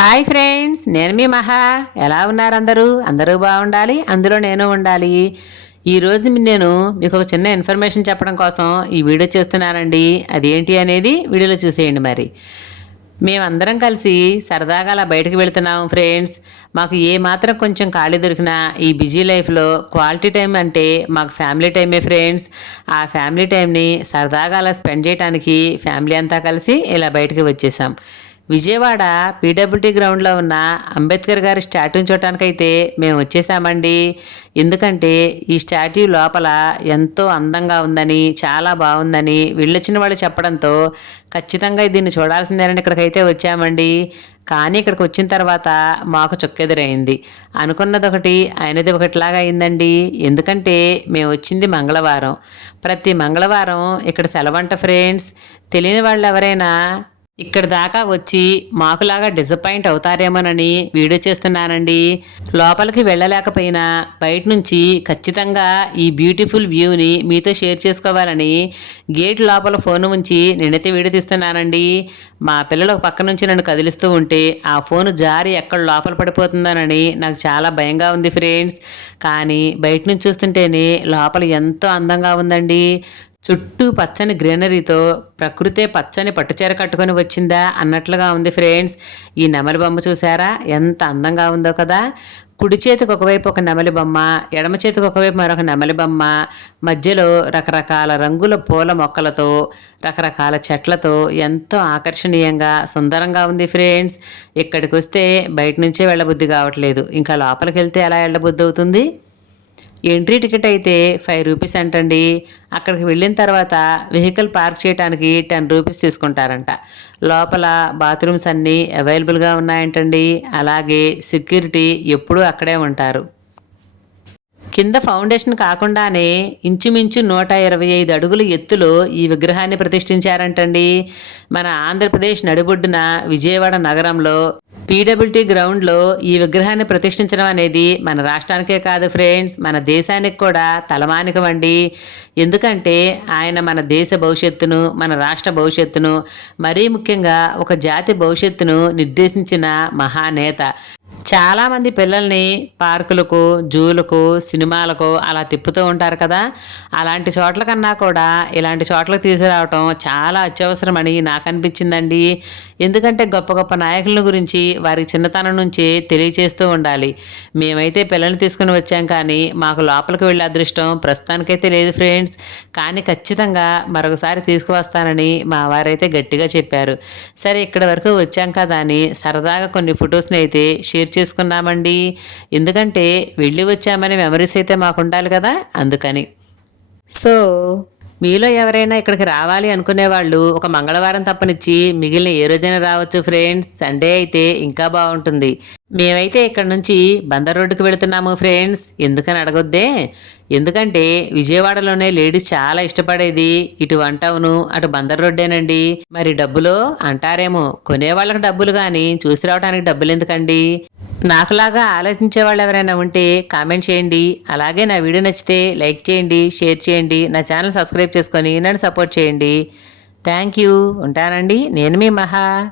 Hi friends నేను మీ మహా. ఎలా ఉన్నారు అందరూ? అందరూ బాగుండాలి అందులో నేను ఉండాలి. ఈరోజు నేను మీకు ఒక చిన్న ఇన్ఫర్మేషన్ చెప్పడం కోసం ఈ వీడియో చేస్తున్నానండి. అదేంటి అనేది వీడియోలో చూసేయండి మరి. మేమందరం కలిసి సరదాగా అలా బయటకు వెళ్తున్నాము ఫ్రెండ్స్. మాకు ఏ మాత్రం కొంచెం ఖాళీ దొరికినా ఈ బిజీ లైఫ్లో క్వాలిటీ టైం అంటే మాకు ఫ్యామిలీ టైమే ఫ్రెండ్స్. ఆ ఫ్యామిలీ టైంని సరదాగా అలా స్పెండ్ చేయడానికి ఫ్యామిలీ అంతా కలిసి ఇలా బయటకు వచ్చేసాం. విజయవాడ పీడబ్ల్యూటీ గ్రౌండ్లో ఉన్న అంబేద్కర్ గారి స్టాట్యూని చూడటానికైతే మేము వచ్చేసామండి. ఎందుకంటే ఈ స్టాట్యూ లోపల ఎంతో అందంగా ఉందని చాలా బాగుందని వెళ్ళొచ్చిన వాళ్ళు చెప్పడంతో ఖచ్చితంగా దీన్ని చూడాల్సిందేనని ఇక్కడికైతే వచ్చామండి. కానీ ఇక్కడికి వచ్చిన తర్వాత మాకు చుక్కెదురైంది. అనుకున్నది ఒకటి అయినది ఒకటిలాగా అయిందండి. ఎందుకంటే మేము వచ్చింది మంగళవారం. ప్రతి మంగళవారం ఇక్కడ సెలవంట ఫ్రెండ్స్ తెలియని వాళ్ళు ఎవరైనా ఇక్కడ దాకా వచ్చి మాకులాగా డిసప్పాయింట్ అవుతారేమోనని వీడియో చేస్తున్నానండి. లోపలికి వెళ్ళలేకపోయినా బయట నుంచి ఖచ్చితంగా ఈ బ్యూటిఫుల్ వ్యూని మీతో షేర్ చేసుకోవాలని గేట్ లోపల ఫోన్ ఉంచి నేనైతే వీడియో తీస్తున్నానండి. మా పిల్లలు ఒక పక్క నుంచి నన్ను కదిలిస్తూ ఉంటే ఆ ఫోన్ జారి ఎక్కడ లోపల పడిపోతుందనని నాకు చాలా భయంగా ఉంది ఫ్రెండ్స్ కానీ బయట నుంచి చూస్తుంటేనే లోపల ఎంతో అందంగా ఉందండి. చుట్టూ పచ్చని గ్రీనరీతో ప్రకృతే పచ్చని పట్టుచీర కట్టుకొని వచ్చిందా అన్నట్లుగా ఉంది ఫ్రెండ్స్. ఈ నెమలి బొమ్మ చూసారా? ఎంత అందంగా ఉందో కదా. కుడి చేతికి ఒకవైపు ఒక నెమలి బొమ్మ ఎడమ చేతికి ఒకవైపు మరొక నెమలి బొమ్మ మధ్యలో రకరకాల రంగుల పూల మొక్కలతో రకరకాల చెట్లతో ఎంతో ఆకర్షణీయంగా సుందరంగా ఉంది ఫ్రెండ్స్. ఇక్కడికి వస్తే బయట నుంచే వెళ్ళబుద్ధి కావట్లేదు. ఇంకా లోపలికి వెళ్తే ఎలా వెళ్ళబుద్ధి అవుతుంది? ఎంట్రీ టికెట్ అయితే ఫైవ్ రూపీస్ అంటండి. అక్కడికి వెళ్ళిన తర్వాత వెహికల్ పార్క్ చేయడానికి టెన్ రూపీస్ తీసుకుంటారంట. లోపల బాత్రూమ్స్ అన్నీ అవైలబుల్గా ఉన్నాయంటండి. అలాగే సెక్యూరిటీ ఎప్పుడూ అక్కడే ఉంటారు. కింద ఫౌండేషన్ కాకుండానే ఇంచుమించు నూట ఇరవై ఐదు అడుగుల ఎత్తులో ఈ విగ్రహాన్ని ప్రతిష్ఠించారంటండి. మన ఆంధ్రప్రదేశ్ నడిబొడ్డున విజయవాడ నగరంలో పీడబ్ల్యూటీ గ్రౌండ్లో ఈ విగ్రహాన్ని ప్రతిష్ఠించడం అనేది మన రాష్ట్రానికే కాదు ఫ్రెండ్స్ మన దేశానికి కూడా తలమానికమండి ఎందుకంటే ఆయన మన దేశ భవిష్యత్తును మన రాష్ట్ర భవిష్యత్తును మరీ ముఖ్యంగా ఒక జాతి భవిష్యత్తును నిర్దేశించిన మహానేత చాలామంది పిల్లల్ని పార్కులకు జూలకు సినిమాలకు అలా తిప్పుతూ ఉంటారు కదా. అలాంటి చోట్ల కన్నా కూడా ఇలాంటి చోట్లకు తీసుకురావటం చాలా అత్యవసరమని నాకు అనిపించిందండి. ఎందుకంటే గొప్ప గొప్ప నాయకుల గురించి వారికి చిన్నతనం నుంచి తెలియచేస్తూ ఉండాలి. మేమైతే పిల్లల్ని తీసుకుని వచ్చాం కానీ మాకు లోపలికి వెళ్ళే అదృష్టం ప్రస్తుతానికైతే లేదు ఫ్రెండ్స్. కానీ ఖచ్చితంగా మరొకసారి తీసుకువస్తానని మా వారైతే గట్టిగా చెప్పారు. సరే ఇక్కడ వరకు వచ్చాం కదా అని సరదాగా కొన్ని ఫొటోస్ని అయితే షేర్ చేసుకున్నామండి. ఎందుకంటే వెళ్ళి వచ్చామని మెమరీస్ అయితే మాకు ఉండాలి కదా అందుకని. సో మీలో ఎవరైనా ఇక్కడికి రావాలి అనుకునే వాళ్ళు ఒక మంగళవారం తప్పనిచ్చి మిగిలిన ఏ రోజైనా రావచ్చు ఫ్రెండ్స్ సండే అయితే ఇంకా బాగుంటుంది. మేమైతే ఇక్కడ నుంచి బందర్ రోడ్డుకి వెళుతున్నాము ఫ్రెండ్స్ ఎందుకని అడగొద్దే? ఎందుకంటే విజయవాడలోనే లేడీస్ చాలా ఇష్టపడేది ఇటు వన్ టౌను అటు బందర్ రోడ్డేనండి. మరి డబ్బులు అంటారేమో కొనేవాళ్ళకి డబ్బులు కానీ చూసి రావడానికి డబ్బులు ఎందుకండి? నాకులాగా ఆలోచించే వాళ్ళు ఎవరైనా ఉంటే కామెంట్ చేయండి. అలాగే నా వీడియో నచ్చితే లైక్ చేయండి షేర్ చేయండి నా ఛానల్ సబ్స్క్రైబ్ చేసుకొని నన్ను సపోర్ట్ చేయండి. Thank you. ఉంటానండి. నేను మీ మహా.